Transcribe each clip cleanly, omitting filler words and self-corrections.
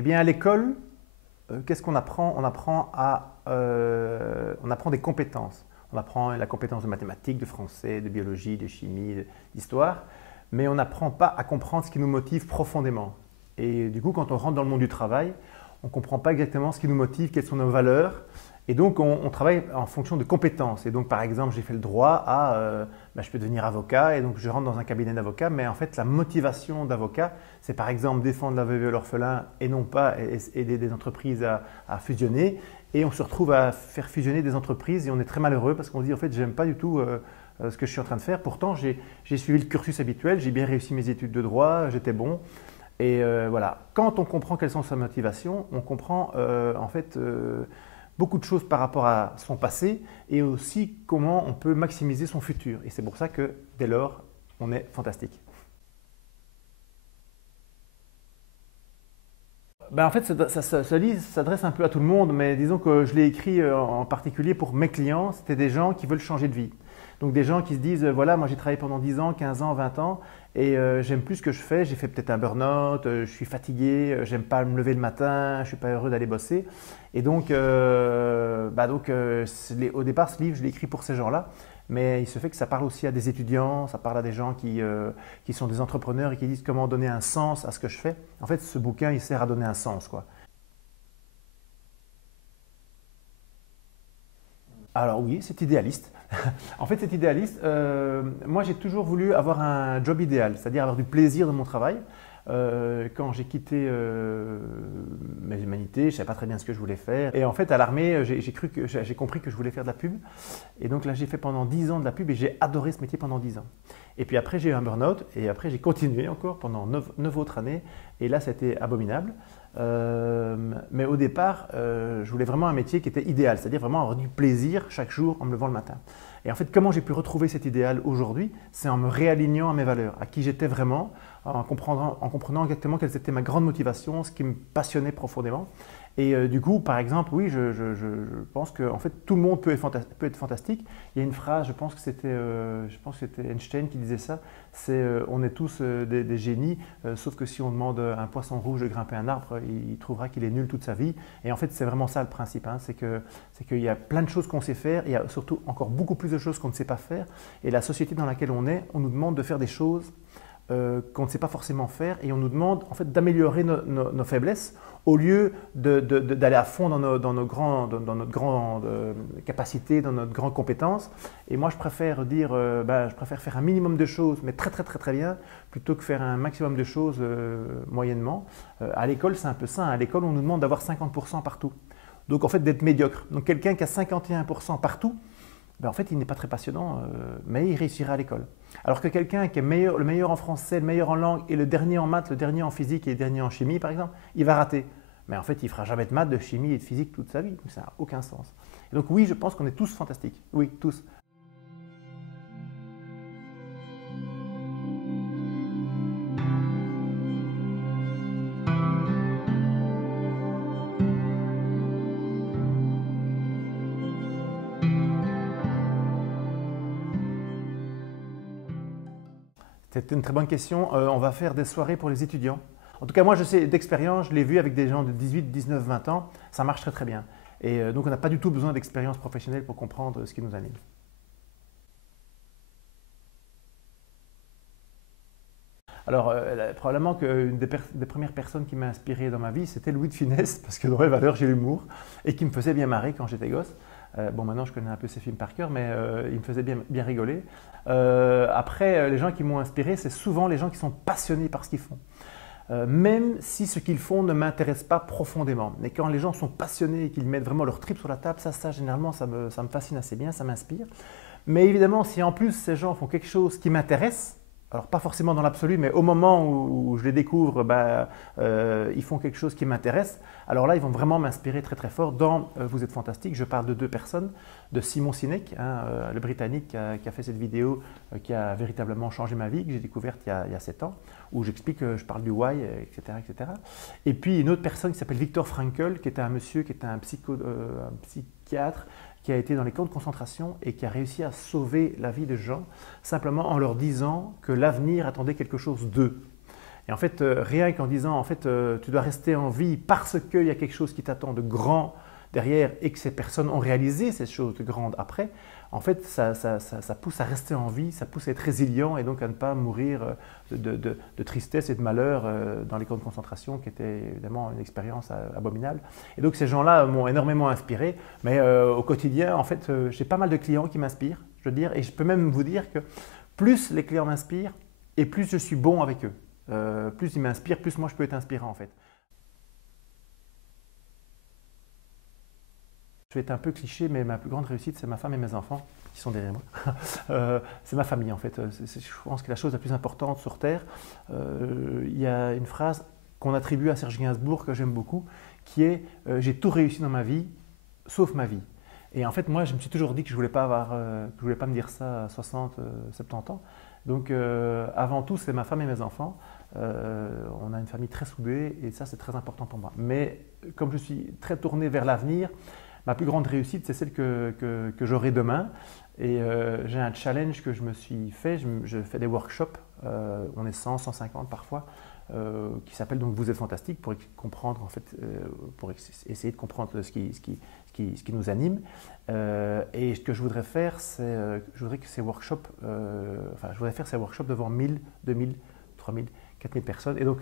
Eh bien, à l'école, qu'est-ce qu'on apprend? On apprend des compétences. On apprend la compétence de mathématiques, de français, de biologie, de chimie, d'histoire, mais on n'apprend pas à comprendre ce qui nous motive profondément. Et du coup, quand on rentre dans le monde du travail, on ne comprend pas exactement ce qui nous motive, quelles sont nos valeurs. Et donc, on travaille en fonction de compétences. Et donc, par exemple, j'ai fait le droit je peux devenir avocat, et donc je rentre dans un cabinet d'avocat, mais en fait, la motivation d'avocat, c'est par exemple défendre la veuve et l'orphelin et non pas aider des entreprises à fusionner. Et on se retrouve à faire fusionner des entreprises et on est très malheureux parce qu'on se dit, en fait, j'aime pas du tout ce que je suis en train de faire. Pourtant, j'ai suivi le cursus habituel, j'ai bien réussi mes études de droit, j'étais bon. Et voilà, quand on comprend quelles sont ses motivations, on comprend beaucoup de choses par rapport à son passé et aussi comment on peut maximiser son futur. Et c'est pour ça que dès lors, on est fantastique. En fait, ce livre s'adresse un peu à tout le monde, mais disons que je l'ai écrit en particulier pour mes clients. C'était des gens qui veulent changer de vie. Donc des gens qui se disent, voilà, moi j'ai travaillé pendant 10 ans, 15 ans, 20 ans, et j'aime plus ce que je fais, j'ai fait peut-être un burn-out, je suis fatigué, j'aime pas me lever le matin, je suis pas heureux d'aller bosser. Et donc, au départ, ce livre, je l'ai écrit pour ces gens-là, mais il se fait que ça parle aussi à des étudiants, ça parle à des gens qui sont des entrepreneurs et qui disent comment donner un sens à ce que je fais. En fait, ce bouquin, il sert à donner un sens, quoi. Alors oui, c'est idéaliste. En fait, c'est idéaliste. Moi, j'ai toujours voulu avoir un job idéal, c'est-à-dire avoir du plaisir dans mon travail. Quand j'ai quitté mes humanités, je ne savais pas très bien ce que je voulais faire. Et en fait, à l'armée, j'ai compris que je voulais faire de la pub. Et donc là, j'ai fait pendant 10 ans de la pub et j'ai adoré ce métier pendant 10 ans. Et puis après, j'ai eu un burn-out et après, j'ai continué encore pendant 9 autres années. Et là, c'était abominable. Mais au départ, je voulais vraiment un métier qui était idéal, c'est-à-dire vraiment avoir du plaisir chaque jour en me levant le matin. Et en fait, comment j'ai pu retrouver cet idéal aujourd'hui? C'est en me réalignant à mes valeurs, à qui j'étais vraiment, en comprenant exactement quelle était ma grande motivation, ce qui me passionnait profondément. Et du coup, par exemple, oui, je pense que en fait, tout le monde peut être fantastique. Il y a une phrase, je pense que c'était Einstein qui disait ça, c'est on est tous des génies, sauf que si on demande à un poisson rouge de grimper un arbre, il trouvera qu'il est nul toute sa vie. Et en fait, c'est vraiment ça le principe, hein, c'est qu'il y a plein de choses qu'on sait faire, il y a surtout encore beaucoup plus de choses qu'on ne sait pas faire. Et la société dans laquelle on est, on nous demande de faire des choses qu'on ne sait pas forcément faire et on nous demande en fait d'améliorer nos faiblesses au lieu d'aller à fond dans notre grande capacité, dans notre grande compétence. Et moi, je préfère dire, je préfère faire un minimum de choses, mais très très très très bien, plutôt que faire un maximum de choses moyennement. À l'école, c'est un peu ça. À l'école, on nous demande d'avoir 50% partout. Donc en fait, d'être médiocre. Donc quelqu'un qui a 51% partout, en fait, il n'est pas très passionnant, mais il réussira à l'école. Alors que quelqu'un qui est le meilleur en français, le meilleur en langue, et le dernier en maths, le dernier en physique et le dernier en chimie, par exemple, il va rater. Mais en fait, il ne fera jamais de maths, de chimie et de physique toute sa vie. Donc ça n'a aucun sens. Et donc oui, je pense qu'on est tous fantastiques. Oui, tous. C'était une très bonne question. On va faire des soirées pour les étudiants. En tout cas, moi, je sais d'expérience, je l'ai vu avec des gens de 18, 19, 20 ans, ça marche très très bien. Et donc, on n'a pas du tout besoin d'expérience professionnelle pour comprendre ce qui nous anime. Alors, probablement qu'une des premières personnes qui m'a inspiré dans ma vie, c'était Louis de Funès, parce que dans les valeurs, j'ai l'humour, et qui me faisait bien marrer quand j'étais gosse. Bon, maintenant, je connais un peu ses films par cœur, mais il me faisait bien rigoler. Après, les gens qui m'ont inspiré, c'est souvent les gens qui sont passionnés par ce qu'ils font. Même si ce qu'ils font ne m'intéresse pas profondément. Mais quand les gens sont passionnés et qu'ils mettent vraiment leur trip sur la table, ça généralement, ça me fascine assez bien, ça m'inspire. Mais évidemment, si en plus ces gens font quelque chose qui m'intéresse, alors pas forcément dans l'absolu, mais au moment où je les découvre, ils font quelque chose qui m'intéresse. Alors là, ils vont vraiment m'inspirer très très fort. Dans Vous êtes fantastique, je parle de deux personnes, de Simon Sinek, hein, le Britannique qui a fait cette vidéo qui a véritablement changé ma vie, que j'ai découverte il y a 7 ans, où j'explique, je parle du why, etc., etc. Et puis une autre personne qui s'appelle Viktor Frankl, qui était un monsieur, qui était un psychiatre, qui a été dans les camps de concentration et qui a réussi à sauver la vie de gens simplement en leur disant que l'avenir attendait quelque chose d'eux. Et en fait, rien qu'en disant, en fait, tu dois rester en vie parce qu'il y a quelque chose qui t'attend de grand derrière et que ces personnes ont réalisé ces choses de grandes après, en fait, ça pousse à rester en vie, ça pousse à être résilient et donc à ne pas mourir de tristesse et de malheur dans les camps de concentration, qui était évidemment une expérience abominable. Et donc ces gens-là m'ont énormément inspiré, mais au quotidien, en fait, j'ai pas mal de clients qui m'inspirent, je veux dire, et je peux même vous dire que plus les clients m'inspirent et plus je suis bon avec eux. Plus ils m'inspirent, plus moi je peux être inspirant en fait. Je vais être un peu cliché, mais ma plus grande réussite, c'est ma femme et mes enfants qui sont derrière moi. C'est ma famille en fait. Je pense que la chose la plus importante sur Terre. Il y a une phrase qu'on attribue à Serge Gainsbourg que j'aime beaucoup, qui est j'ai tout réussi dans ma vie, sauf ma vie. Et en fait, moi, je me suis toujours dit que je ne voulais pas me dire ça à 60, 70 ans. Donc, avant tout, c'est ma femme et mes enfants. On a une famille très soudée et ça, c'est très important pour moi. Mais comme je suis très tourné vers l'avenir, ma plus grande réussite, c'est celle que j'aurai demain. Et j'ai un challenge que je me suis fait. Je fais des workshops, on est 100, 150 parfois, qui s'appelle donc Vous êtes fantastique pour comprendre, en fait, pour essayer de comprendre ce qui nous anime. Et ce que je voudrais faire, c'est je voudrais que ces workshops, je voudrais faire ces workshops devant 1000, 2000, 3000, 4000 personnes. Et donc,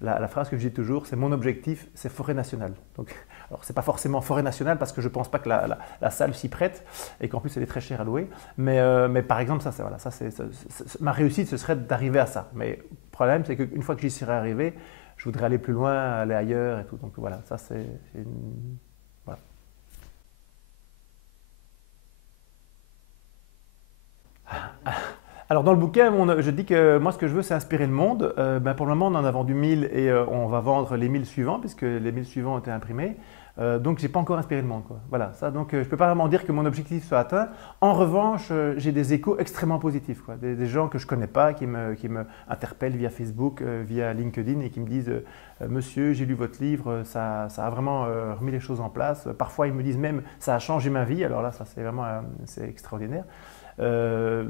la phrase que je dis toujours, c'est mon objectif, c'est forêt nationale. Donc, alors, ce n'est pas forcément forêt nationale parce que je ne pense pas que la salle s'y prête et qu'en plus elle est très chère à louer. Mais par exemple, voilà, ma réussite, ce serait d'arriver à ça. Mais le problème, c'est qu'une fois que j'y serai arrivé, je voudrais aller plus loin, aller ailleurs et tout. Donc voilà, ça c'est une... Voilà. Alors dans le bouquin, je dis que moi ce que je veux c'est inspirer le monde. Pour le moment on en a vendu 1000 et on va vendre les 1000 suivants puisque les 1000 suivants ont été imprimés. Donc je n'ai pas encore inspiré le monde, quoi. Voilà, ça, donc je ne peux pas vraiment dire que mon objectif soit atteint. En revanche, j'ai des échos extrêmement positifs, quoi. Des gens que je ne connais pas qui me interpellent via Facebook, via LinkedIn et qui me disent Monsieur, j'ai lu votre livre, ça a vraiment remis les choses en place. Parfois ils me disent même ça a changé ma vie. Alors là, ça c'est vraiment c'est extraordinaire. C'est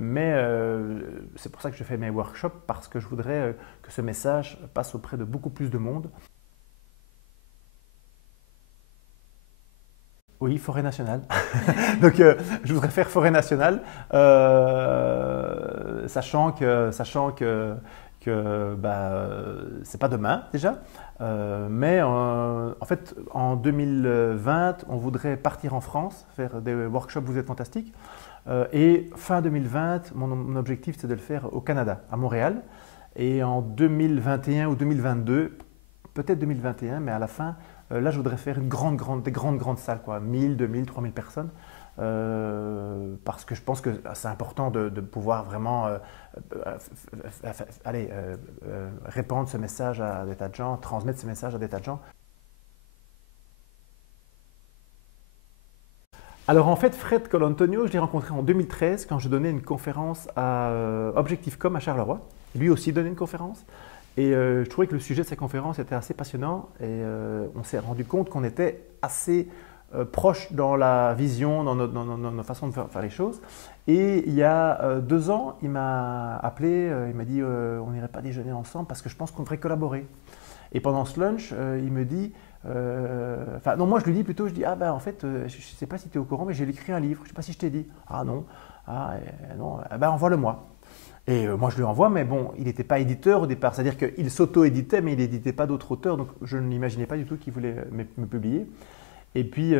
pour ça que je fais mes workshops, parce que je voudrais que ce message passe auprès de beaucoup plus de monde. Oui, forêt nationale. Donc, je voudrais faire forêt nationale, sachant que c'est pas demain déjà. En fait, en 2020, on voudrait partir en France, faire des workshops Vous êtes fantastique. Et fin 2020, mon objectif, c'est de le faire au Canada, à Montréal. Et en 2021 ou 2022, peut-être 2021, mais à la fin, là, je voudrais faire des grandes salles, quoi, 1000, 2000, 3000 personnes. Parce que je pense que c'est important de pouvoir vraiment répandre ce message à des tas de gens, transmettre ce message à des tas de gens. Alors en fait, Fred Colantonio, je l'ai rencontré en 2013 quand je donnais une conférence à Objectif.com à Charleroi. Lui aussi donnait une conférence. Et je trouvais que le sujet de sa conférence était assez passionnant et on s'est rendu compte qu'on était assez proche dans la vision, dans notre façon de faire les choses. Et il y a 2 ans, il m'a appelé, il m'a dit on n'irait pas déjeuner ensemble parce que je pense qu'on devrait collaborer. Et pendant ce lunch, il me dit, non, moi je lui dis plutôt, je dis, en fait, je ne sais pas si tu es au courant, mais j'ai écrit un livre, je ne sais pas si je t'ai dit. Ah non, non, envoie-le-moi. Et moi je lui envoie, mais bon, il n'était pas éditeur au départ, c'est-à-dire qu'il s'auto-éditait, mais il n'éditait pas d'autres auteurs, donc je n'imaginais pas du tout qu'il voulait me publier. Et puis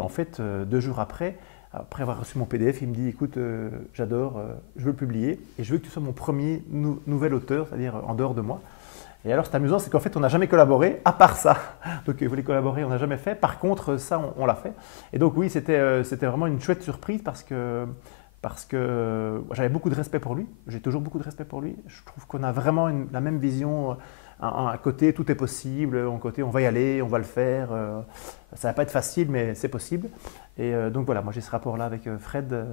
en fait, 2 jours après avoir reçu mon PDF, il me dit, écoute, j'adore, je veux le publier, et je veux que tu sois mon premier nouvel auteur, c'est-à-dire en dehors de moi. Et alors, c'est amusant, c'est qu'en fait, on n'a jamais collaboré, à part ça. Donc, il voulait collaborer, on n'a jamais fait. Par contre, ça, on l'a fait. Et donc, oui, c'était vraiment une chouette surprise parce que j'avais beaucoup de respect pour lui. J'ai toujours beaucoup de respect pour lui. Je trouve qu'on a vraiment la même vision. À côté, tout est possible. À côté, on va y aller, on va le faire. Ça ne va pas être facile, mais c'est possible. Et donc, voilà, moi, j'ai ce rapport-là avec Fred.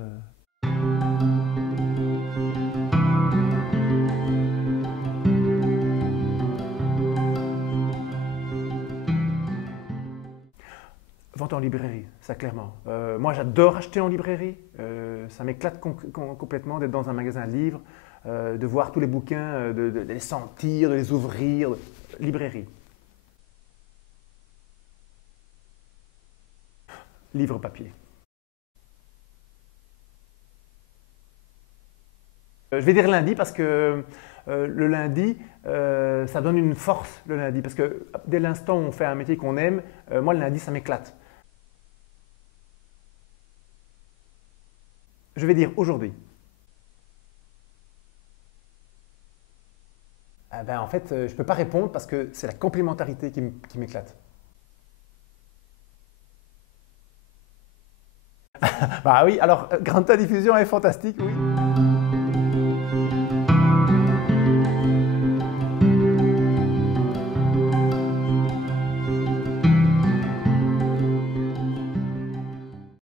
Vente en librairie, ça clairement. Moi, j'adore acheter en librairie. Ça m'éclate complètement d'être dans un magasin de livres. de voir tous les bouquins, de les sentir, de les ouvrir. Librairie. Livre papier. Je vais dire lundi parce que le lundi, ça donne une force le lundi. Parce que dès l'instant où on fait un métier qu'on aime, moi le lundi, ça m'éclate. Je vais dire aujourd'hui. Ah ben, en fait, je ne peux pas répondre parce que c'est la complémentarité qui m'éclate. Bah oui, alors Granta Diffusion est fantastique, oui.